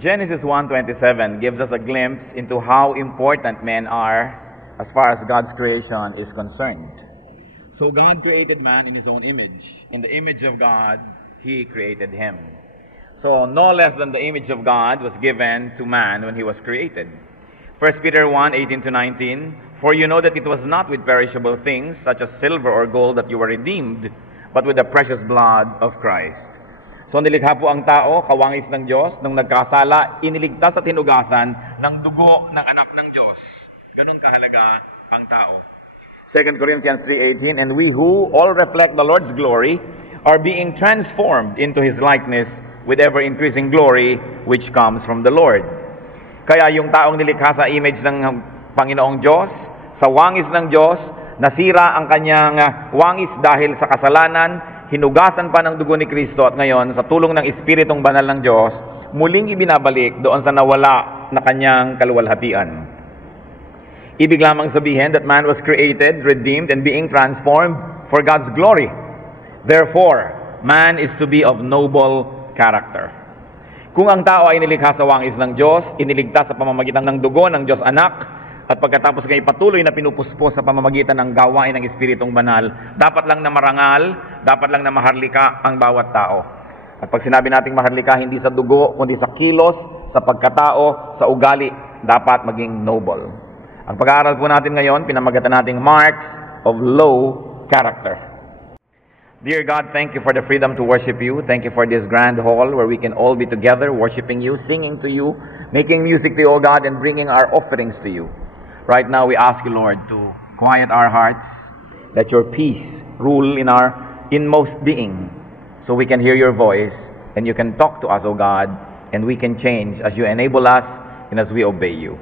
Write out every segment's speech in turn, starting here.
Genesis 1:27 gives us a glimpse into how important men are as far as God's creation is concerned. So God created man in his own image. In the image of God, he created him. So no less than the image of God was given to man when he was created. 1 Peter 1:18-19, for you know that it was not with perishable things, such as silver or gold, that you were redeemed, but with the precious blood of Christ. So nilikha po ang tao, kawangis ng Diyos, nung nagkasala, iniligtas at hinugasan ng dugo ng anak ng Diyos. Ganun kahalaga ang tao. 2 Corinthians 3:18, and we who all reflect the Lord's glory are being transformed into His likeness with ever-increasing glory which comes from the Lord. Kaya yung taong nilikha sa image ng Panginoong Diyos, sa wangis ng Diyos, nasira ang kanyang wangis dahil sa kasalanan, hinugasan pa ng dugo ni Kristo at ngayon, sa tulong ng Espiritong Banal ng Diyos, muling ibinabalik doon sa nawala na kanyang kaluwalhatian. Ibig lamang sabihin that man was created, redeemed, and being transformed for God's glory. Therefore, man is to be of noble character. Kung ang tao ay nilikha sa wangis ng Diyos, iniligtas sa pamamagitan ng dugo ng Diyos Anak, at pagkatapos kayo patuloy na pinupuspos sa pamamagitan ng gawain ng Espiritong Banal, dapat lang na marangal, dapat lang na maharlika ang bawat tao. At pag sinabi nating maharlika, hindi sa dugo, kundi sa kilos, sa pagkatao, sa ugali, dapat maging noble. Ang pag-aaral po natin ngayon, pinamagatan nating marks of low character. Dear God, thank you for the freedom to worship you. Thank you for this grand hall where we can all be together, worshiping you, singing to you, making music to you, O God, and bringing our offerings to you. Right now, we ask you, Lord, to quiet our hearts. Let your peace rule in our inmost being so we can hear your voice and you can talk to us, O God, and we can change as you enable us and as we obey you.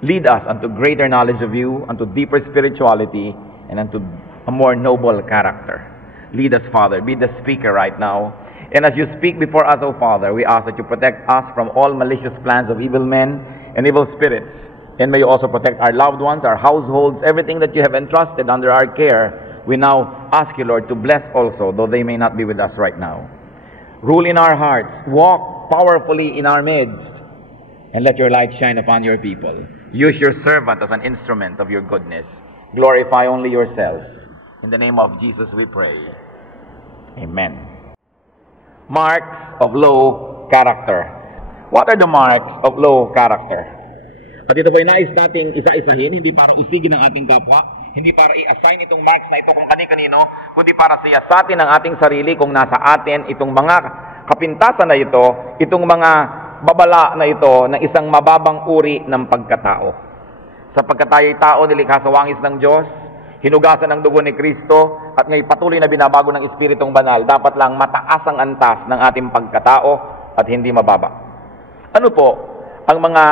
Lead us unto greater knowledge of you, unto deeper spirituality, and unto a more noble character. Lead us, Father. Be the speaker right now. And as you speak before us, O Father, we ask that you protect us from all malicious plans of evil men and evil spirits. And may you also protect our loved ones, our households, everything that you have entrusted under our care. We now ask you, Lord, to bless also, though they may not be with us right now. Rule in our hearts. Walk powerfully in our midst. And let your light shine upon your people. Use your servant as an instrument of your goodness. Glorify only yourself. In the name of Jesus we pray. Amen. Marks of low character. What are the marks of low character? At ito po ay nais nating isa-isahin, hindi para usigin ang ating kapwa, hindi para i-assign itong marks na ito kung kani-kanino, kundi para siyasatin ang ating sarili kung nasa atin itong mga kapintasan na ito, itong mga babala na ito ng isang mababang uri ng pagkatao. Sapagkat tayo'y tao nilikha sa wangis ng Diyos, hinugasan ng dugo ni Kristo, at ngayon patuloy na binabago ng Espiritong Banal, dapat lang mataas ang antas ng ating pagkatao at hindi mababa. Ano po ang mga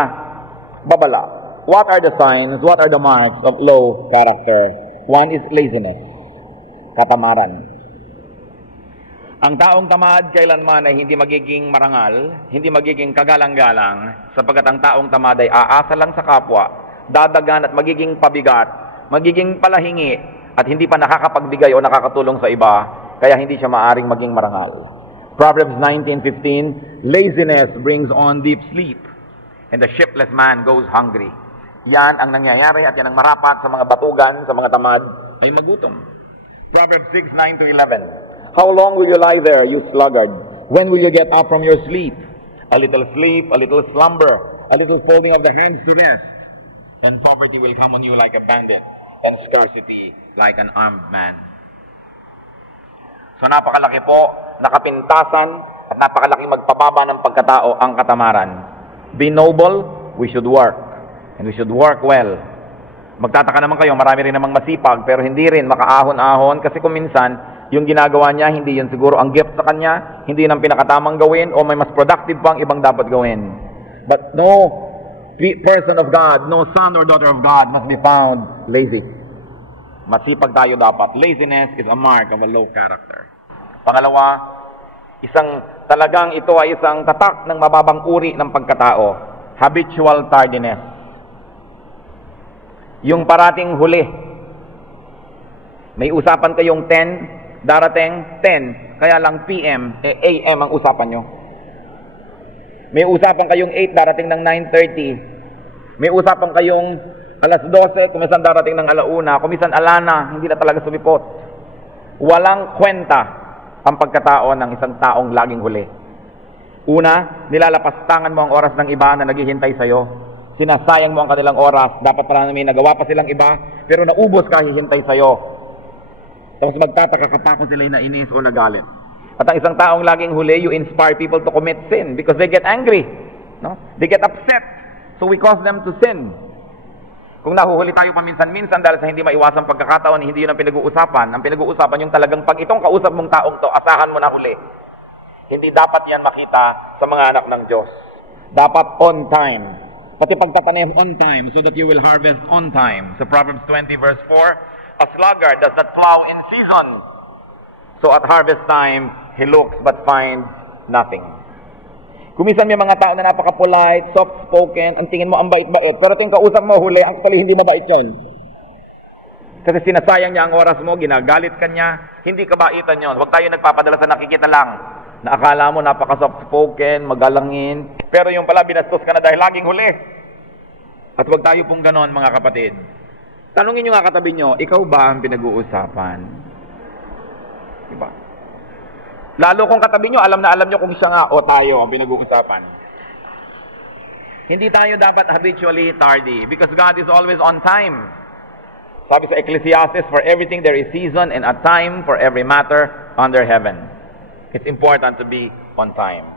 babala? What are the signs, what are the marks of low character? One is laziness, katamaran. Ang taong tamad kailanman ay hindi magiging marangal, hindi magiging kagalang-galang, sapagkat ang taong tamad ay aasa lang sa kapwa, dadagan at magiging pabigat, magiging palahingi, at hindi pa nakakapagbigay o nakakatulong sa iba, kaya hindi siya maaring maging marangal. Proverbs 19:15, laziness brings on deep sleep, and the shiftless man goes hungry. Yan ang nangyayari at yan ang marapat sa mga batugan, sa mga tamad, ay magutom. Proverbs 6:9-11. How long will you lie there, you sluggard? When will you get up from your sleep? A little sleep, a little slumber, a little folding of the hands to rest. And poverty will come on you like a bandit, and scarcity like an armed man. So napakalaki po, nakapintasan, at napakalaking magpababa ng pagkatao ang katamaran. Be noble, we should work. And we should work well. Magtataka naman kayo, marami rin namang masipag, pero hindi rin makaahon-ahon kasi kung minsan, yung ginagawa niya, hindi yun siguro ang gift sa kanya, hindi yun ang pinakatamang gawin, o may mas productive pang ibang dapat gawin. But no person of God, no son or daughter of God must be found lazy. Masipag tayo dapat. Laziness is a mark of a low character. Pangalawa, ito ay isang tatak ng mababang uri ng pagkatao. Habitual tardiness. Yung parating huli. May usapan kayong 10, darating 10, kaya lang PM, AM ang usapan nyo. May usapan kayong 8, darating ng 9:30. May usapan kayong alas 12, kumisan darating ng alauna, kumisan alana, hindi na talaga sumipot. Walang kwenta ang pagkatao ng isang taong laging huli. Una, nilalapastangan mo ang oras ng iba na naghihintay sa'yo. Sinasayang mo ang kanilang oras. Dapat pala may nagawa pa silang iba, pero naubos ka hihintay sa'yo. Tapos magtataka ka pa kung sila'y nainis o nagalit. At ang isang taong laging huli, you inspire people to commit sin because they get angry. No? They get upset. So we cause them to sin. Kung nahuhuli tayo paminsan-minsan dahil sa hindi maiwasang pagkakataon, hindi yun ang pinag-uusapan. Ang pinag-uusapan yung talagang pag itong kausap mong taong to, asahan mo na huli. Hindi dapat yan makita sa mga anak ng Diyos. Dapat on time. Pati pagtatanim on time so that you will harvest on time. So Proverbs 20 verse 4, a sluggard does not plow in season. So at harvest time, he looks but finds nothing. Kumisan may mga tao na napaka-polite, soft-spoken, ang tingin mo ang bait-bait, pero tingin kausap mo huli, actually hindi mabait yun. Kasi sinasayang niya ang oras mo, ginagalit ka niya, hindi kabaitan yun. Huwag tayo nagpapadala sa nakikita lang, na akala mo napaka-soft-spoken, magalangin, pero yung pala binastos ka na dahil laging huli. At huwag tayo pong ganon, mga kapatid. Tanungin nyo nga katabi nyo, ikaw ba ang pinag-uusapan? Diba? Lalo kung katabi nyo, alam nyo kung siya nga o tayo ang pinag-uusapan. Hindi tayo dapat habitually tardy because God is always on time. Sabi sa Ecclesiastes, for everything there is season and a time for every matter under heaven. It's important to be on time.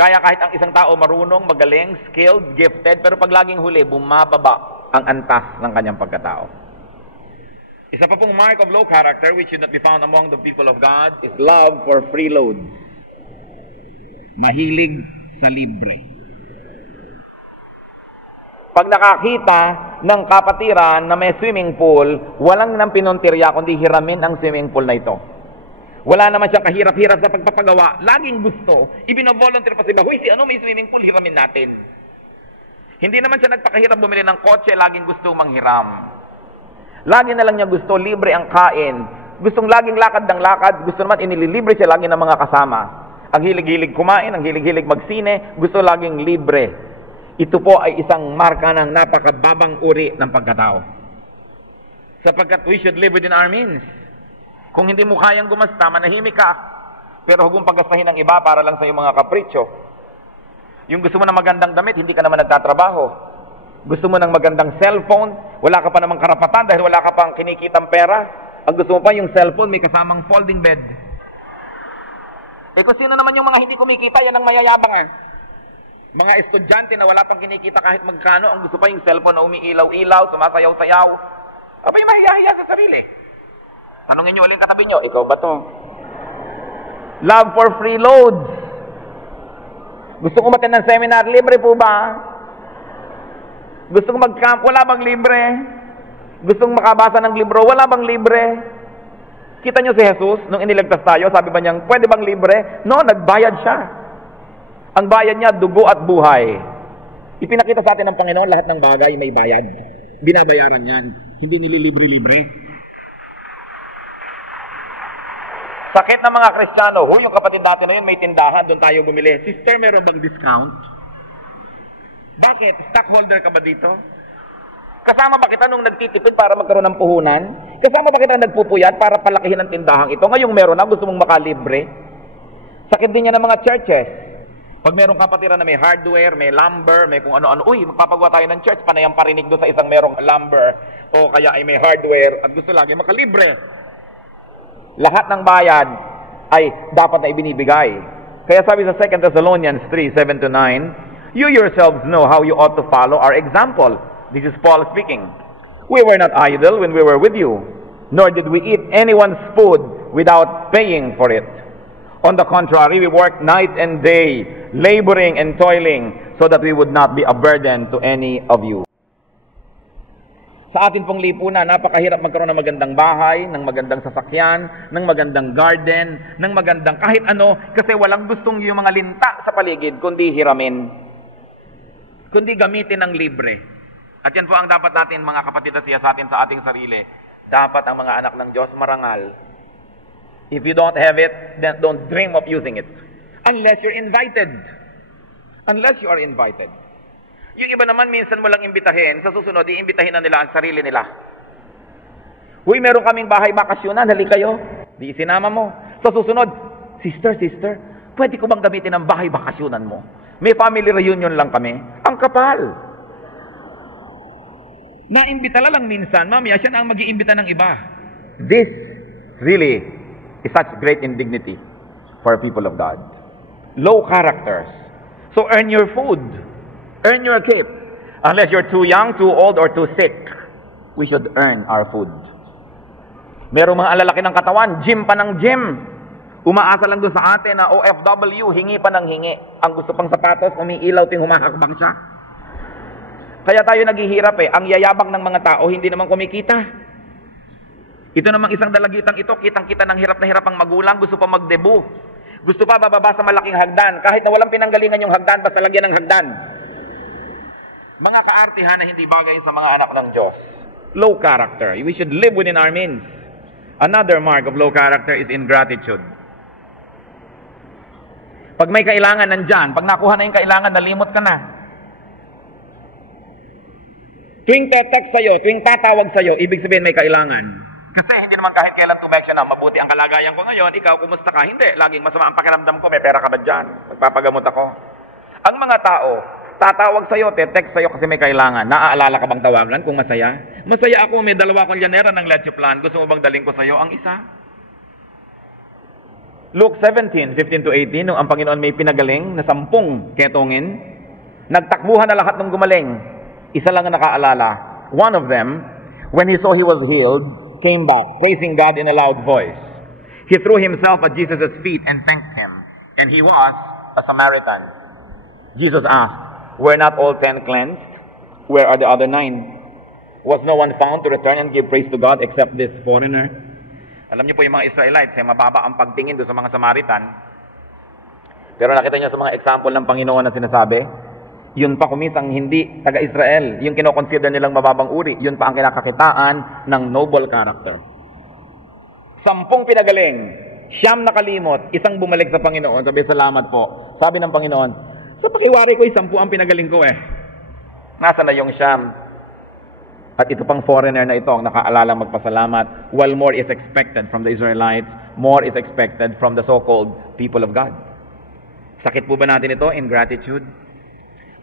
Kaya kahit ang isang tao marunong, magaling, skilled, gifted, pero pag laging huli, bumababa ang antas ng kanyang pagkatao. Isa pa pong mark of low character which should not be found among the people of God is love for freeloads. Mahilig sa libre. Pag nakakita ng kapatiran na may swimming pool, walang nang pinuntirya kundi hiramin ang swimming pool na ito. Wala naman siyang kahirap-hirap sa pagpapagawa. Laging gusto, ibinovolunteer pa si Bahoy, si ano may swimming pool, hiramin natin. Hindi naman siya nagpakahirap bumili ng kotse, laging gusto manghiram. Lagi na lang niya gusto, libre ang kain. Gustong laging lakad ng lakad. Gusto naman inililibre siya lagi ng mga kasama. Ang hilig-hilig kumain, ang hilig-hilig magsine, gusto laging libre. Ito po ay isang marka ng napakababang uri ng pagkatao. Sapagkat we should live within our means. Kung hindi mo kayang gumasta, manahimik ka. Pero huwag mong pagastahin ng iba para lang sa iyong mga kapritsyo. Yung gusto mo na magandang damit, hindi ka naman nagtatrabaho. Gusto mo ng magandang cellphone, wala ka pa namang karapatan dahil wala ka pang kinikitang pera. Ang gusto mo pa yung cellphone, may kasamang folding bed. Kung sino naman yung mga hindi kumikita, yan ang mayayabang. Mga estudyante na wala pang kinikita kahit magkano, ang gusto pa yung cellphone na umiilaw-ilaw, sumasayaw-sayaw. Abay, mahiyahiya sa sarili. Tanungin nyo ulit katabi nyo, ikaw ba to? Love for free loads. Gusto ko umattend ng seminar, libre po ba? Gusto kong mag-camp, wala bang libre? Gusto kong makabasa ng libro, wala bang libre? Kita nyo si Jesus, nung iniligtas tayo, sabi ba niyang, pwede bang libre? No, nagbayad siya. Ang bayad niya, dugo at buhay. Ipinakita sa atin ng Panginoon, lahat ng bagay may bayad. Binabayaran yan. Hindi nililibre-libre. Sakit ng mga Kristiyano, yung kapatid natin na yun, may tindahan, doon tayo bumili. Sister, meron bang discount? Bakit? Stockholder ka ba dito? Kasama ba kita nung nagtitipid para magkaroon ng puhunan? Kasama ba kita nagpupuyat para palakihin ang tindahang ito? Ngayong meron na, gusto mong makalibre? Sakit din yan ng mga churches. Pag merong kapatiran na may hardware, may lumber, may kung ano-ano, uy, magpapagawa tayo ng church, panayang parinig doon sa isang merong lumber, o kaya ay may hardware, at gusto lagi makalibre. Lahat ng bayad ay dapat na ibinibigay. Kaya sabi sa 2 Thessalonians 3:7-9, you yourselves know how you ought to follow our example. This is Paul speaking. We were not idle when we were with you, nor did we eat anyone's food without paying for it. On the contrary, we worked night and day, laboring and toiling, so that we would not be a burden to any of you. Sa atin pong lipunan, napakahirap magkaroon ng magandang bahay, ng magandang sasakyan, ng magandang garden, ng magandang kahit ano, kasi walang gustong yung mga linta sa paligid, kundi hiramin, kundi gamitin ng libre. At yan po ang dapat natin, mga kapatid at siya sa atin sa ating sarili. Dapat ang mga anak ng Diyos marangal. If you don't have it, then don't dream of using it. Unless you're invited. Unless you are invited. Yung iba naman, minsan mo lang imbitahin, sa susunod, iimbitahin na nila ang sarili nila. Uy, meron kaming bahay bakasyonan, hali kayo. Di sinama mo. Sa susunod, sister, pwede ko bang gamitin ang bahay bakasyonan mo? May family reunion lang kami. Ang kapal. Naimbita lang minsan, mamaya siya na ang mag-iimbita ng iba. This really is such great indignity for people of God. Low characters. So earn your food. Earn your keep. Unless you're too young, too old, or too sick, we should earn our food. Merong mga alalaki ng katawan, gym pa ng gym. Umaasa lang doon sa atin na OFW, hingi pa ng hingi. Ang gusto pang sapatos, umiilaw ting humahakbang siya. Kaya tayo naghihirap eh. Ang yayabang ng mga tao, hindi naman kumikita. Ito namang isang dalagitang ito, kitang-kita ng hirap na hirap ang magulang, gusto pa magdebu. Gusto pa bababa sa malaking hagdan. Kahit na walang pinanggalingan yung hagdan, basta lagyan ng hagdan. Mga kaartihan na hindi bagay sa mga anak ng Diyos. Low character. We should live within our means. Another mark of low character is ingratitude. Pag may kailangan nandyan, pag nakuha na yung kailangan, nalimot ka na. Tuwing text sa'yo, tuwing tatawag sa'yo, ibig sabihin may kailangan. Kasi hindi naman kahit kailan tumek siya na mabuti ang kalagayan ko ngayon, ikaw kumusta ka? Hindi, laging masama ang pakiramdam ko, may pera ka ba dyan? Magpapagamot ako. Ang mga tao, tatawag sa'yo, text sa'yo kasi may kailangan. Naaalala ka bang tawagan kung masaya? Masaya ako, may 2 akong llanera ng leche plan. Gusto mo bang daling ko sa'yo ang isa? Luke 17:15 to 18, nung ang Panginoon may pinagaling na 10 ketongin, nagtakbuhan na lahat ng gumaling. Isa lang ang nakaalala. One of them, when he saw he was healed, came back, praising God in a loud voice. He threw himself at Jesus' feet and thanked him. And he was a Samaritan. Jesus asked, were not all 10 cleansed? Where are the other 9? Was no one found to return and give praise to God except this foreigner? Alam niyo po yung mga Israelites, mababa ang pagtingin doon sa mga Samaritan. Pero nakita niyo sa mga example ng Panginoon na sinasabi, yun pa kumisang hindi taga-Israel, yung kinoconsider nilang mababang uri, yun pa ang kinakakitaan ng noble character. 10 pinagaling, 9 nakalimot, 1 bumalik sa Panginoon, sabi, salamat po. Sabi ng Panginoon, sa pakiwari ko, 10 ang pinagaling ko eh. Nasaan na yung 9? At ito pang foreigner na ito ang nakaalala magpasalamat, while more is expected from the Israelites, more is expected from the so-called people of God. Sakit po ba natin ito? Ingratitude.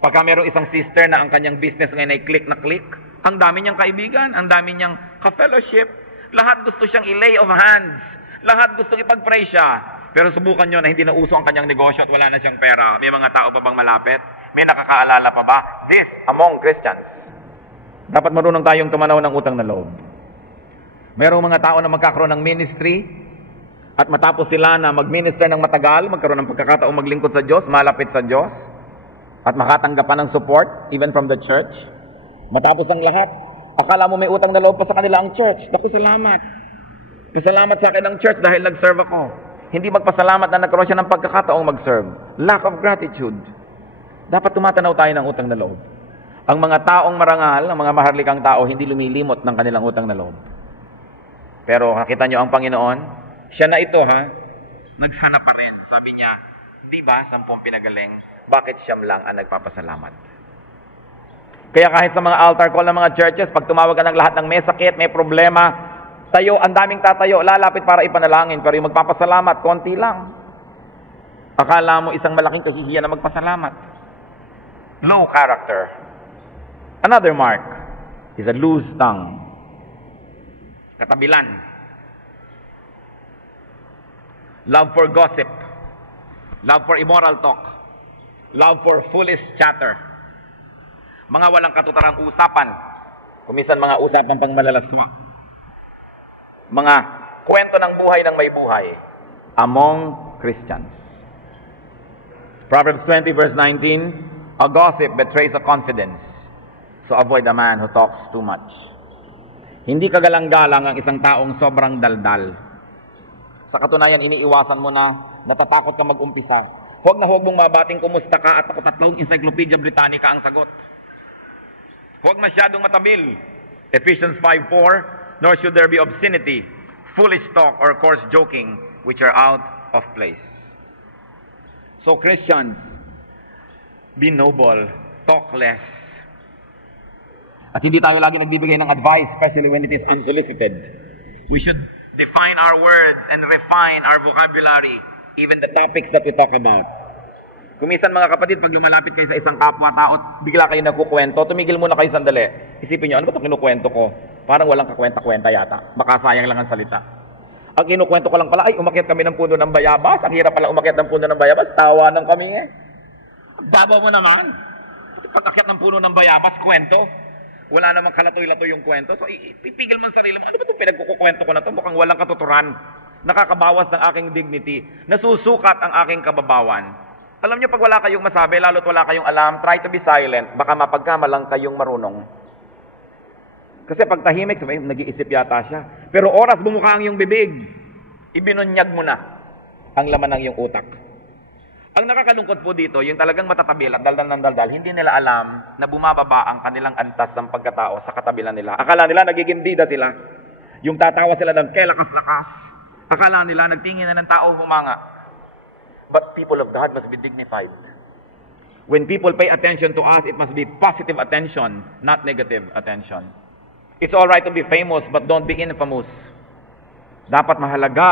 Pagka mayroong isang sister na ang kanyang business ngayon ay click na click, ang dami niyang kaibigan, ang dami niyang ka-fellowship, lahat gusto siyang i-lay of hands, lahat gusto ipag-pray siya. Pero subukan niyo na hindi na uso ang kanyang negosyo at wala na siyang pera. May mga tao pa bang malapit? May nakakaalala pa ba? This among Christians. Dapat marunong tayong tumanaw ng utang na loob. Mayroong mga tao na magkakaroon ng ministry at matapos sila na mag-minister ng matagal, magkaroon ng pagkakataong maglingkod sa Diyos, malapit sa Diyos, at makatanggap pa ng support, even from the church. Matapos ang lahat, akala mo may utang na loob pa sa kanila ang church. Naku, salamat. Pasalamat sa akin ang church dahil nag-serve ako. Hindi magpasalamat na nagkaroon siya ng pagkakataong mag-serve. Lack of gratitude. Dapat tumatanaw tayo ng utang na loob. Ang mga taong marangal, ang mga maharlikang tao, hindi lumilimot ng kanilang utang na loob. Pero nakita nyo ang Panginoon, siya na ito nagsana pa rin. Sabi niya, di ba, 10 pinagaling, bakit siyam lang ang nagpapasalamat? Kaya kahit sa mga altar call ng mga churches, pag tumawag ka ng lahat ng may sakit, may problema, tayo, ang daming tatayo, lalapit para ipanalangin, pero yung magpapasalamat, konti lang. Akala mo isang malaking kahihiyan na magpasalamat. Low character. Another mark is a loose tongue. Katabilan. Love for gossip. Love for immoral talk. Love for foolish chatter. Mga walang katutarang usapan. Kumisan mga usapan pang malalaswa. Mga kwento ng buhay ng may buhay among Christians. Proverbs 20 verse 19, a gossip betrays a confidence. So avoid a man who talks too much. Hindi kagalang-galang ang isang taong sobrang daldal. Sa katunayan, iniiwasan mo na natatakot ka mag-umpisa. Huwag na huwag mong mabating kumusta ka at tatlong Encyclopedia Britannica ang sagot. Huwag masyadong matabil. Ephesians 5:4, nor should there be obscenity, foolish talk, or coarse joking, which are out of place. So Christians, Be noble. Talk less. At hindi tayo lagi nagbibigay ng advice, especially when it is unsolicited. We should define our words and refine our vocabulary, even the topics that we talk about. Kumisan mga kapatid, pag lumalapit kayo sa isang kapwa-tao at bigla kayo nagkukwento, tumigil muna kayo sandali. Isipin nyo, ano ba itong kinukwento ko? Parang walang kakwenta-kwenta yata. Baka sayang lang ang salita. Ang kinukwento ko lang pala, ay, umakyat kami ng puno ng bayabas. Ang hirap pala umakyat ng puno ng bayabas. Tawa ng kami eh. Babaw mo naman. Pag akyat ng puno ng bayabas, kwento. Wala namang kalatoy-latoy yung kwento. So, ipigil mo ang sarili. Ano ba itong pinagkukwento ko na ito? Mukhang walang katuturan. Nakakabawas ng aking dignity. Nasusukat ang aking kababawan. Alam niyo, pag wala kayong masabi, lalo't wala kayong alam, try to be silent. Baka mapagkamalang kayong marunong. Kasi pag tahimik, nag-iisip yata siya. Pero oras bumuka ang iyong bibig, ibinunyag mo na ang laman ng iyong utak. Ang nakakalungkot po dito, yung talagang matatabil at daldal, hindi nila alam na bumababa ang kanilang antas ng pagkatao sa katabilan nila. Akala nila nagiging bida sila. Yung tatawa sila ng kelakas-lakas. Akala nila nagtingin na ng tao humanga. But people of God must be dignified. When people pay attention to us, it must be positive attention, not negative attention. It's all right to be famous, but don't be infamous. Dapat mahalaga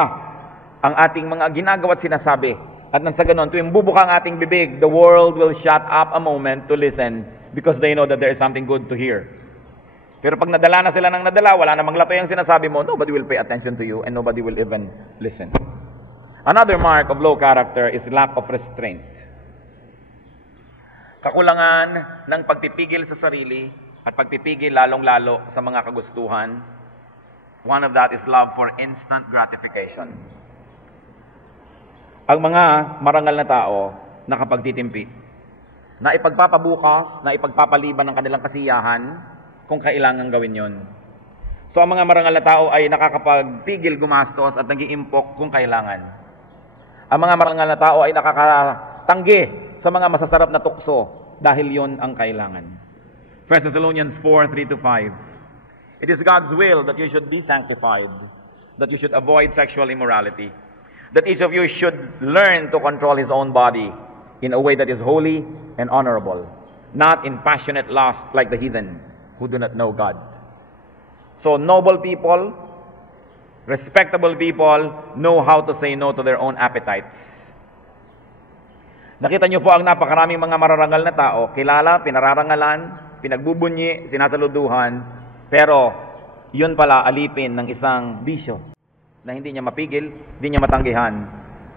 ang ating mga ginagawa at sinasabi. At nang sa ganon, tuwing bubuka ang ating bibig, the world will shut up a moment to listen because they know that there is something good to hear. Pero pag nadala na sila ng nadala, wala namang latoy ang sinasabi mo, nobody will pay attention to you and nobody will even listen. Another mark of low character is lack of restraint. Kakulangan ng pagpipigil sa sarili at pagpipigil lalong-lalo sa mga kagustuhan. One of that is love for instant gratification. Ang mga marangal na tao nakapagtitimpi, na ipagpapabukas, na ipagpapaliban ng kanilang kasiyahan kung kailangan gawin yon. So ang mga marangal na tao ay nakakapagpigil gumastos at nag-iimpok kung kailangan. Ang mga marangal na tao ay nakakatanggi sa mga masasarap na tukso dahil yon ang kailangan. 1 Thessalonians 4:3-5. It is God's will that you should be sanctified, that you should avoid sexual immorality, that each of you should learn to control his own body in a way that is holy and honorable, not in passionate lust like the heathen who do not know God. So noble people, respectable people know how to say no to their own appetites. Nakita niyo po ang napakaraming mga mararangal na tao, kilala, pinararangalan, pinagbubunyi, sinasaluduhan, pero yun pala alipin ng isang bisyo na hindi niya mapigil, hindi niya matanggihan.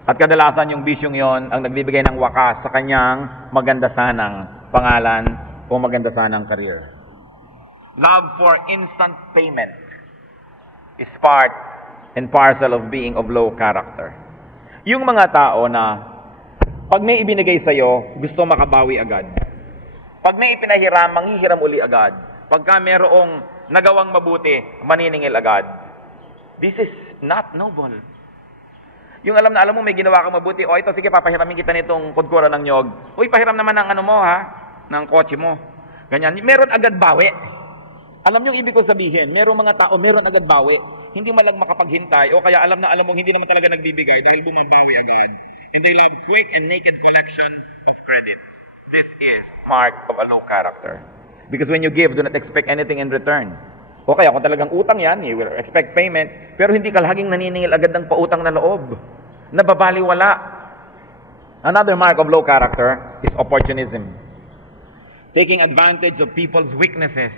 At kadalasan yung bisyong yon ang nagbibigay ng wakas sa kanyang maganda sanang pangalan o maganda sanang career. Love for instant payment is part and parcel of being of low character. Yung mga tao na pag may ibinigay sa'yo, gusto makabawi agad. Pag may ipinahiram, manghihiram uli agad. Pagka merong nagawang mabuti, maniningil agad. This is not noble. Yung alam na alam mo, may ginawa kang mabuti, o ito, sige, papahiramin kita nitong kudkura ng nyog. Uy, pahiram naman ng ano mo, ha? Ng kotse mo. Ganyan. Meron agad bawi. Alam niyo yung ibig ko sabihin, merong mga tao, meron agad bawi. Hindi malang makapaghintay, o kaya alam na alam mong hindi naman talaga nagbibigay dahil bumabawi agad. And they love quick and naked collection of credit. This is mark of a low character. Because when you give, do not expect anything in return. O kaya kung talagang utang yan, you will expect payment, pero hindi ka laging naniningil agad ng pautang na loob. Nababaliwala. Another mark of low character is opportunism. Taking advantage of people's weaknesses.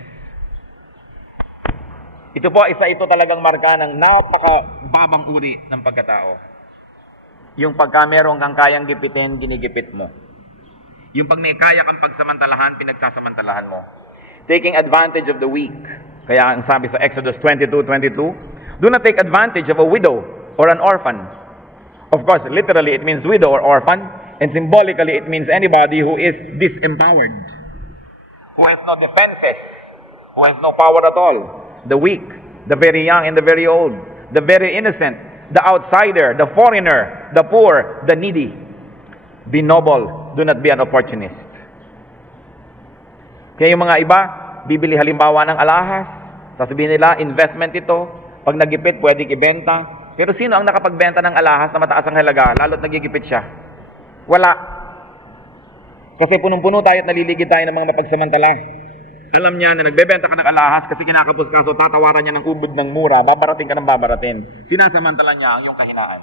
Ito po, isa ito talagang marka ng napakababang uri ng pagkatao. Yung pagka meron kang kayang gipitin, ginigipit mo. Yung pag may kaya kang pagsamantalahan, pinagsasamantalahan mo. Taking advantage of the weak. Kaya ang sabi sa Exodus 22:22, do not take advantage of a widow or an orphan. Of course, literally it means widow or orphan, and symbolically it means anybody who is disempowered, who has no defenses, who has no power at all. The weak, the very young and the very old, the very innocent, the outsider, the foreigner, the poor, the needy. Be noble, do not be an opportunist. Kaya yung mga iba, bibili halimbawa ng alahas, sasabihin nila, investment ito, pag nagipit, pwedeng ibenta. Pero sino ang nakapagbenta ng alahas na mataas ang halaga, lalo't nagigipit siya? Wala. Kasi punong-puno tayo at naliligid tayo ng mga mapagsamantala. Alam niya na nagbebenta ka ng alahas kasi kinakapos ka, so tatawaran niya ng ubod ng mura, babarating ka ng babaratin. Sinasamantala niya ang iyong kahinaan.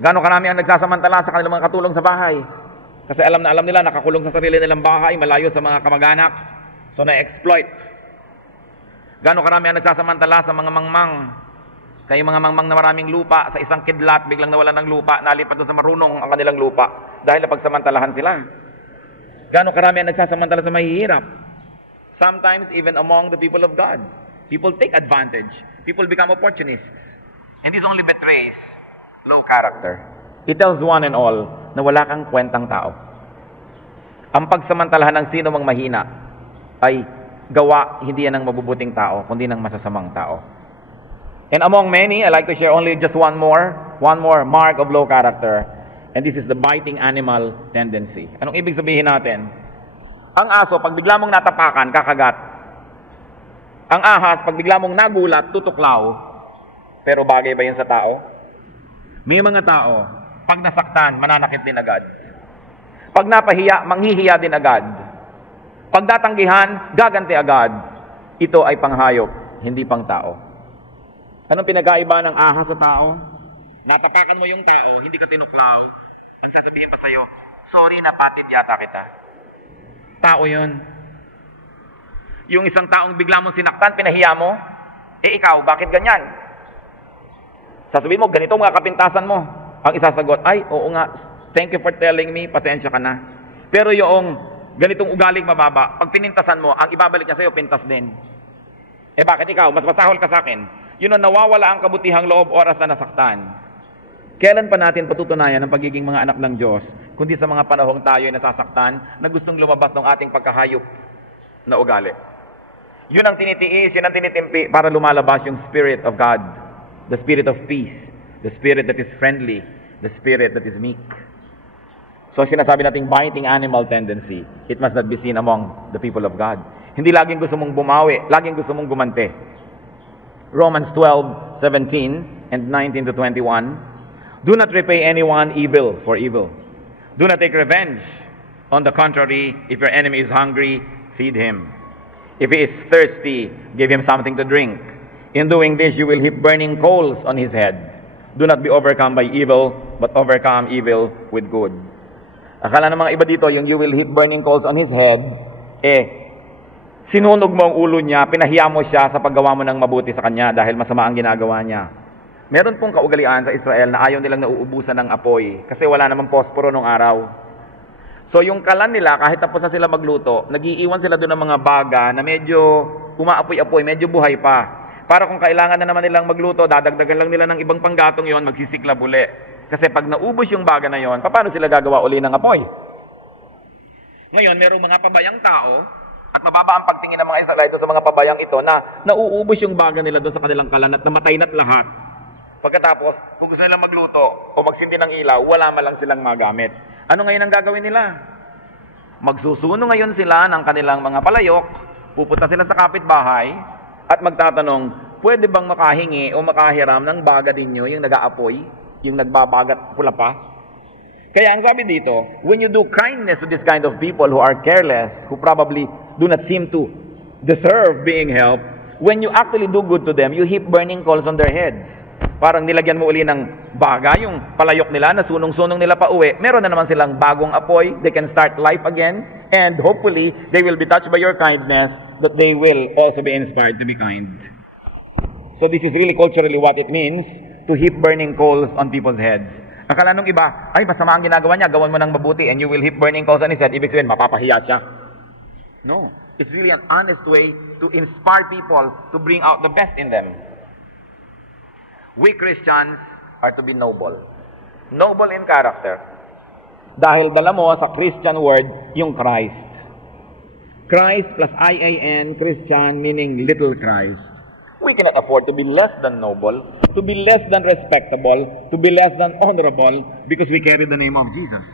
Gano'ng karami ang nagsasamantala sa kanilang mga katulong sa bahay? Kasi alam nila, nakakulong sa sarili nilang bahay, malayo sa mga kamag-anak, so na-exploit. Gano'ng karami ang nagsasamantala sa mga mangmang? Kaya mga mangmang na maraming lupa, sa isang kidlat, biglang nawalan ng lupa, nalipat doon sa marunong ang kanilang lupa, dahil napagsamantalahan sila. Gano'ng karami ang nagsasamantala sa mahihirap? Sometimes even among the people of God. People take advantage. People become opportunists. And this only betrays low character. It tells one and all na wala kang kwentang tao. Ang pagsamantalahan ng sino mang mahina ay gawa hindi yan ng mabubuting tao, kundi ng masasamang tao. And among many, I like to share only just one more mark of low character. And this is the biting animal tendency. Anong ibig sabihin natin? Ang aso, pag bigla mong natapakan, kakagat. Ang ahas, pag bigla mong nagulat, tutuklaw. Pero bagay ba yun sa tao? May mga tao, pag nasaktan, mananakit din agad. Pag napahiya, manghihiya din agad. Pag natanggihan, gaganti agad. Ito ay panghayop, hindi pang tao. Anong pinagkaiba ng ahas sa tao? Natapakan mo yung tao, hindi ka tinuklaw. Ang sasabihin pa sa'yo, sorry, napatid yata kita. Tao yun. Yung isang taong bigla mong sinaktan, pinahiya mo, ikaw, bakit ganyan? Sasabihin mo, ganito mga kapintasan mo. Ang isasagot, ay, oo nga, thank you for telling me, pasensya ka na. Pero yung ganitong ugaling mababa, pag pinintasan mo, ang ibabalik niya sa'yo, pintas din. Bakit ikaw? Mas masahol ka sa akin. Yun ang nawawala ang kabutihang loob oras na nasaktan. Kailan pa natin patutunayan ang pagiging mga anak ng Diyos, kundi sa mga panahong tayo ay nasasaktan na gustong lumabas ng ating pagkahayop na ugali. Yun ang tinitiis, yun ang tinitimpi para lumalabas yung Spirit of God, the Spirit of peace, the Spirit that is friendly, the Spirit that is meek. So sinasabi nating biting animal tendency, it must not be seen among the people of God. Hindi laging gusto mong bumawi, laging gusto mong gumante. Romans 12:17 and 19 to 21. Do not repay anyone evil for evil. Do not take revenge. On the contrary, if your enemy is hungry, feed him. If he is thirsty, give him something to drink. In doing this, you will heap burning coals on his head. Do not be overcome by evil, but overcome evil with good. Akala ng mga iba dito, yung you will heap burning coals on his head, sinunog mo ang ulo niya, pinahiya mo siya sa paggawa mo ng mabuti sa kanya dahil masama ang ginagawa niya. Meron pong kaugalian sa Israel na ayaw nilang nauubusan ng apoy kasi wala namang posporo nung araw. So yung kalan nila, kahit tapos na sila magluto, nagiiwan sila doon ng mga baga na medyo umaapoy-apoy, medyo buhay pa. Para kung kailangan na naman nilang magluto, dadagdagan lang nila ng ibang panggatong yon, magsisiklab uli. Kasi pag naubos yung baga na yon, paano sila gagawa uli ng apoy? Ngayon, merong mga pabayang tao, at mababa ang pagtingin ng mga Israelito sa mga pabayang ito na nauubos yung baga nila doon sa kanilang kalan at namatay na't lahat. Pagkatapos, kung gusto nilang magluto o magsindi ng ilaw, wala man lang silang magamit. Ano ngayon ang gagawin nila? Magsusuno ngayon sila ng kanilang mga palayok, pupunta sila sa kapitbahay at magtatanong, pwede bang makahingi o makahiram ng baga ninyo yung nag-aapoy, yung nagbabagat pula pa? Kaya ang sabi dito, when you do kindness to this kind of people who are careless, who probably do not seem to deserve being helped, when you actually do good to them, you heap burning coals on their heads. Parang nilagyan mo uli ng baga, yung palayok nila, na sunong-sunong nila pa uwi. Meron na naman silang bagong apoy, they can start life again, and hopefully, they will be touched by your kindness, that they will also be inspired to be kind. So this is really culturally what it means to heap burning coals on people's heads. Akala nung iba, ay masama ang ginagawa niya, gawan mo ng mabuti and you will heap burning coals on his head. Ibig sabihin, mapapahiya siya. No. It's really an honest way to inspire people to bring out the best in them. We Christians are to be noble. Noble in character. Dahil dala mo sa Christian word, yung Christ. Christ plus I-A-N, Christian, meaning little Christ. We cannot afford to be less than noble, to be less than respectable, to be less than honorable, because we carry the name of Jesus.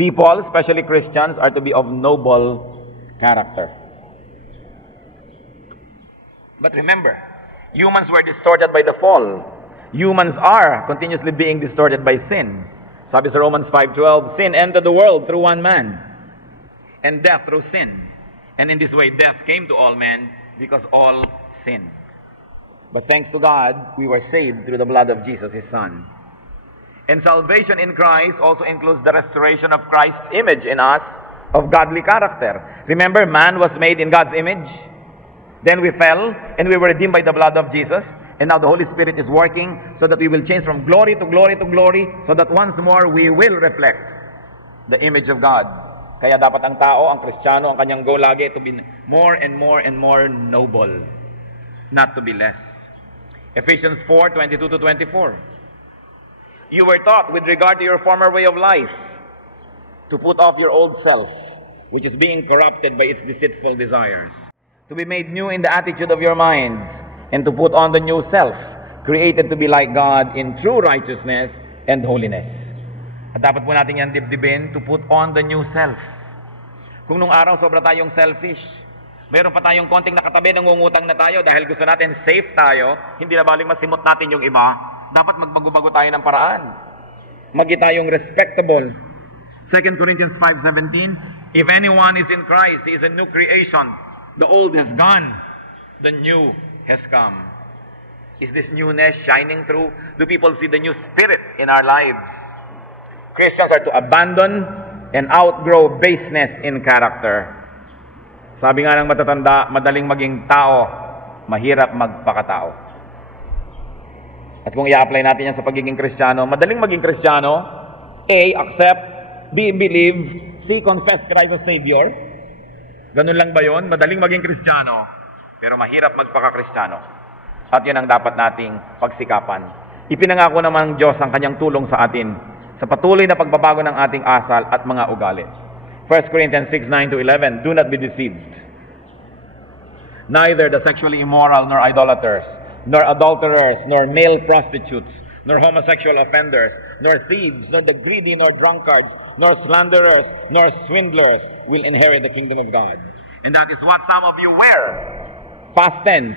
People, especially Christians, are to be of noble character. But remember, humans were distorted by the fall. Humans are continuously being distorted by sin. Sabi sa Romans 5:12, sin entered the world through one man, and death through sin. And in this way, death came to all men because all sinned. But thanks to God, we were saved through the blood of Jesus, His Son. And salvation in Christ also includes the restoration of Christ's image in us, of godly character. Remember, man was made in God's image. Then we fell, and we were redeemed by the blood of Jesus. And now the Holy Spirit is working so that we will change from glory to glory to glory, so that once more we will reflect the image of God. Kaya dapat ang tao, ang Kristiyano, ang kanyang goal lagi to be more and more and more noble, not to be less. Ephesians 4:22-24. You were taught with regard to your former way of life to put off your old self, which is being corrupted by its deceitful desires, to be made new in the attitude of your mind, and to put on the new self, created to be like God in true righteousness and holiness. At dapat po natin yan dibdibin, to put on the new self. Kung nung araw sobra tayong selfish, mayroon pa tayong konting nakatabi, nangungutang na tayo dahil gusto natin safe tayo, hindi na baling masimot natin yung iba, dapat magbago-bago tayo ng paraan. Magi tayong respectable. 2 Corinthians 5:17, if anyone is in Christ, he is a new creation. The old has gone, the new has come. Is this newness shining through? Do people see the new spirit in our lives? Christians are to abandon and outgrow baseness in character. Sabi nga ng matatanda, madaling maging tao, mahirap magpakatao. At kung i-apply natin yan sa pagiging Kristiyano, madaling maging Kristiyano, A, accept, B, believe, C, confess Christ as Savior. Ganun lang ba yun? Madaling maging Kristiyano, pero mahirap magpaka-Kristiyano. At yun ang dapat nating pagsikapan. Ipinangako naman ng Diyos ang kanyang tulong sa atin sa patuloy na pagbabago ng ating asal at mga ugali. 1 Corinthians 6:9-11, do not be deceived. Neither the sexually immoral, nor idolaters, nor adulterers, nor male prostitutes, nor homosexual offenders, nor thieves, nor the greedy, nor drunkards, nor slanderers, nor swindlers will inherit the kingdom of God. And that is what some of you wear. Past tense.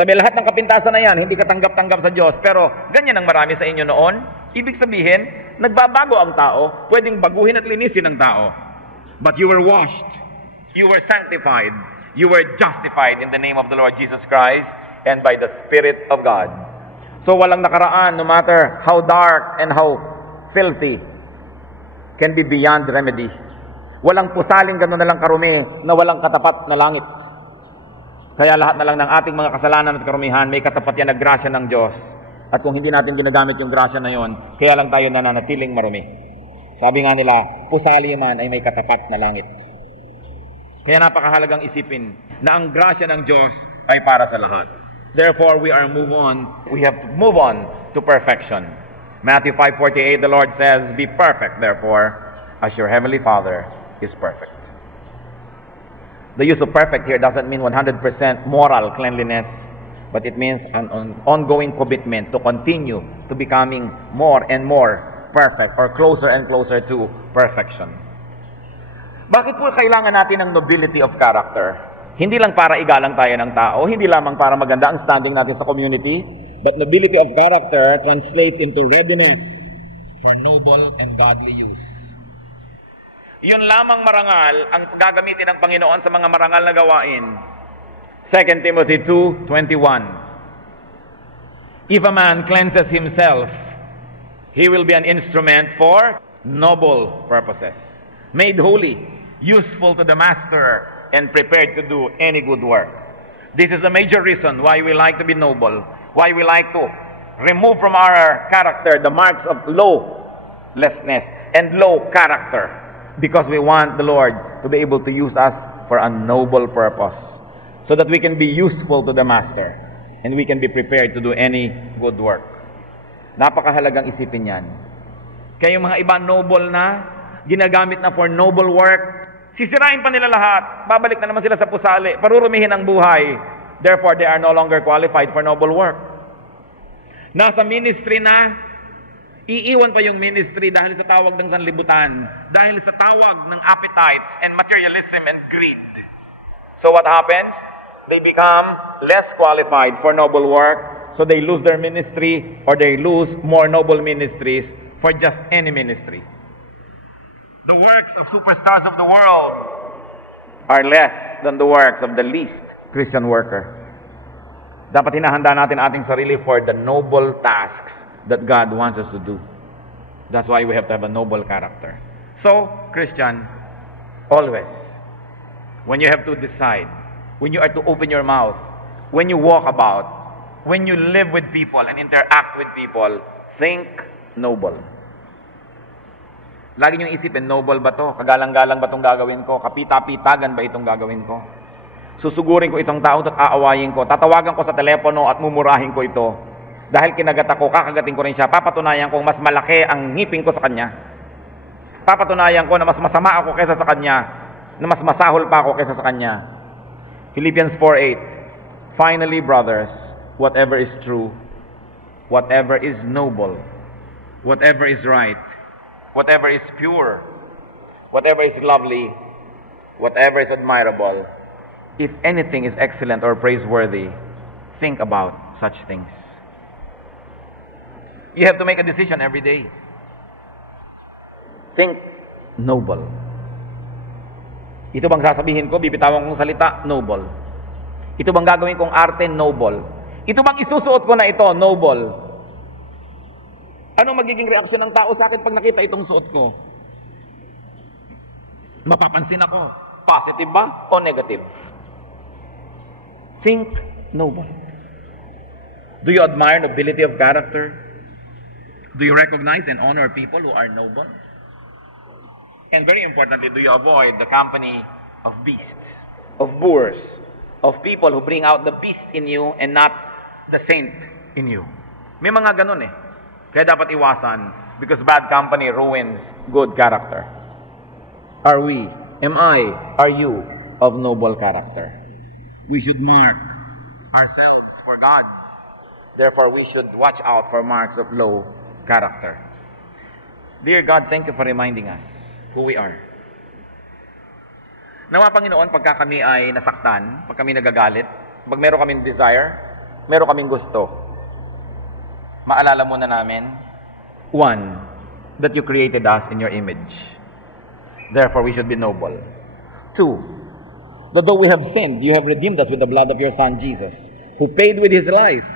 Sabi, lahat ng kapintasan na yan, hindi katanggap-tanggap sa Diyos, pero ganyan ang marami sa inyo noon. Ibig sabihin, nagbabago ang tao, pwedeng baguhin at linisin ang tao. But you were washed, you were sanctified, you were justified in the name of the Lord Jesus Christ and by the Spirit of God. So walang nakaraan, no matter how dark and how filthy, can be beyond remedy. Walang pusaling gano'n na lang karumi na walang katapat na langit. Kaya lahat na lang ng ating mga kasalanan at karumihan, may katapat yan na grasya ng Diyos. At kung hindi natin ginagamit yung grasya na yon, kaya lang tayo nananatiling marumi. Sabi nga nila, pusali man ay may katapat na langit. Kaya napakahalagang isipin na ang grasya ng Diyos ay para sa lahat. Therefore, we have to move on to perfection. Matthew 5:48, the Lord says, be perfect, therefore, as your heavenly Father is perfect. The use of perfect here doesn't mean 100% moral cleanliness, but it means an ongoing commitment to continue to becoming more and more perfect or closer and closer to perfection. Bakit po kailangan natin ng nobility of character? Hindi lang para igalang tayo ng tao, hindi lamang para maganda ang standing natin sa community, but nobility of character translates into readiness for noble and godly use. Yun lamang marangal ang gagamitin ng Panginoon sa mga marangal na gawain. 2 Timothy 2:21. If a man cleanses himself, he will be an instrument for noble purposes, made holy, useful to the master, and prepared to do any good work. This is a major reason why we like to be noble, why we like to remove from our character the marks of lawlessness and low character. Because we want the Lord to be able to use us for a noble purpose, so that we can be useful to the Master and we can be prepared to do any good work. Napakahalagang isipin yan. Kaya yung mga iba noble na, ginagamit na for noble work, sisirain pa nila lahat, babalik na naman sila sa pusali, parurumihin ang buhay. Therefore, they are no longer qualified for noble work. Nasa ministry na, iiwan pa yung ministry dahil sa tawag ng sanlibutan, dahil sa tawag ng appetite and materialism and greed. So what happens? They become less qualified for noble work, so they lose their ministry or they lose more noble ministries for just any ministry. The works of superstars of the world are less than the works of the least Christian worker. Dapat hinahanda natin ating sarili for the noble tasks that God wants us to do. That's why we have to have a noble character. So, Christian, always, when you have to decide, when you are to open your mouth, when you walk about, when you live with people and interact with people, think noble. Lagi niyong isipin, noble ba to? Kagalang-galang ba itong gagawin ko? Kapita-pitagan ba itong gagawin ko? Susugurin ko itong tao at aawayin ko. Tatawagan ko sa telepono at mumurahin ko ito. Dahil kinagat ako, kakagatin ko rin siya. Papatunayan kong mas malaki ang ngipin ko sa kanya. Papatunayan ko na mas masama ako kaysa sa kanya, na mas masahol pa ako kaysa sa kanya. Philippians 4:8. Finally, brothers, whatever is true, whatever is noble, whatever is right, whatever is pure, whatever is lovely, whatever is admirable, if anything is excellent or praiseworthy, think about such things. You have to make a decision every day. Think noble. Ito bang sasabihin ko, bibitawan kong salita, noble. Ito bang gagawin kong arte, noble. Ito bang isusuot ko na ito, noble. Ano magiging reaksyon ng tao sa akin pag nakita itong suot ko? Mapapansin ako. Positive ba o negative? Think noble. Do you admire nobility of character? Do you recognize and honor people who are noble? And very importantly, do you avoid the company of beasts, of boors, of people who bring out the beast in you and not the saint in you? May mga ganun eh. Kaya dapat iwasan because bad company ruins good character. Are we, am I, are you of noble character? We should mark ourselves for God. Therefore, we should watch out for marks of low character. Dear God, thank you for reminding us who we are. Nawa, Panginoon, pagka kami ay nasaktan, pag kami nagagalit, pag meron kaming desire, meron kaming gusto, maalala muna namin, one, that you created us in your image. Therefore, we should be noble. Two, that though we have sinned, you have redeemed us with the blood of your Son, Jesus, who paid with his life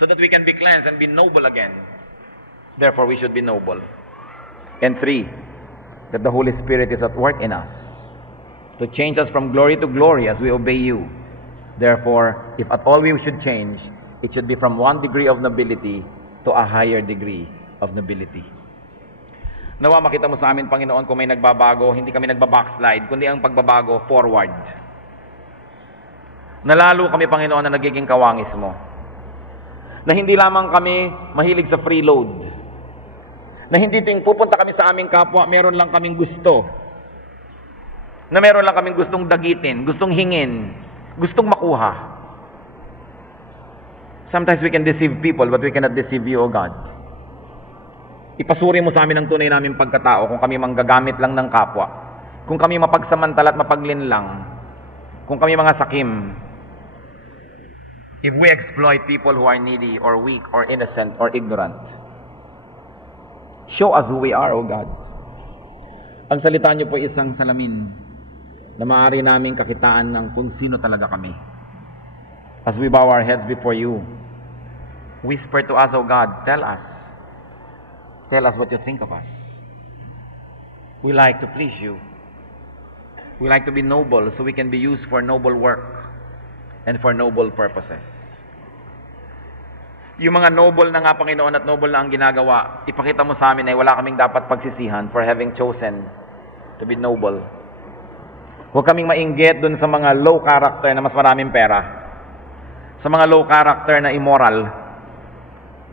so that we can be cleansed and be noble again. Therefore, we should be noble. And three, that the Holy Spirit is at work in us to change us from glory to glory as we obey you. Therefore, if at all we should change, it should be from one degree of nobility to a higher degree of nobility. Nawa makita mo sa amin, Panginoon, kung may nagbabago, hindi kami nagbabackslide, kundi ang pagbabago forward. Nalalo kami, Panginoon, na nagiging kawangis mo. Na hindi lamang kami mahilig sa freeload. Na hindi ting pupunta kami sa aming kapwa, meron lang kaming gusto. Na meron lang kaming gustong dagitin, gustong hingin, gustong makuha. Sometimes we can deceive people, but we cannot deceive you, O God. Ipasuri mo sa amin ang tunay naming pagkatao kung kami manggagamit lang ng kapwa. Kung kami mapagsamantala at mapaglinlang. Kung kami mga sakim. If we exploit people who are needy or weak or innocent or ignorant. Show us who we are, O God. Ang salita niyo po isang salamin na maaari naming kakitaan ng kung sino talaga kami. As we bow our heads before you, whisper to us, O God, tell us. Tell us what you think of us. We like to please you. We like to be noble so we can be used for noble work and for noble purposes. Yung mga noble na nga, Panginoon, at noble na ang ginagawa, ipakita mo sa amin ay wala kaming dapat pagsisihan for having chosen to be noble. Huwag kaming mainggit dun sa mga low character na mas maraming pera. Sa mga low character na immoral.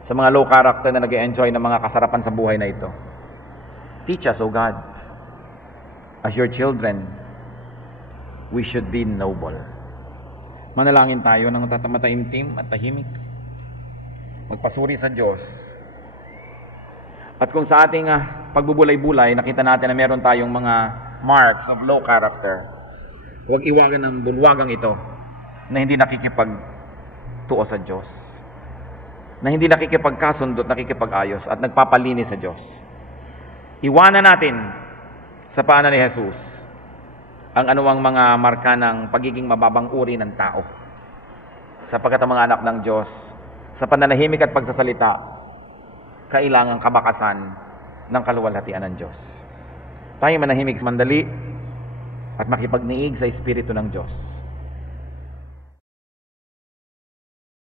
Sa mga low character na nag-enjoy ng mga kasarapan sa buhay na ito. Teach us, O God, as your children, we should be noble. Manalangin tayo ng matataimtim at tahimik. Magpasuri sa Diyos. At kung sa ating pagbubulay-bulay, nakita natin na meron tayong mga marks of low character, huwag iwagan ng bulwagang ito na hindi nakikipagtuo sa Diyos. Na hindi nakikipagkasundot, nakikipag-ayos at nagpapalinis sa Diyos. Iwanan natin sa paanan ni Jesus ang anuwang mga marka ng pagiging mababang uri ng tao. Sapagkat ang mga anak ng Diyos, sa pananahimik at pagsasalita, kailangang kabakasan ng kaluwalhatian ng Diyos. Tayo manahimik mandali at makipagniig sa Espiritu ng Diyos.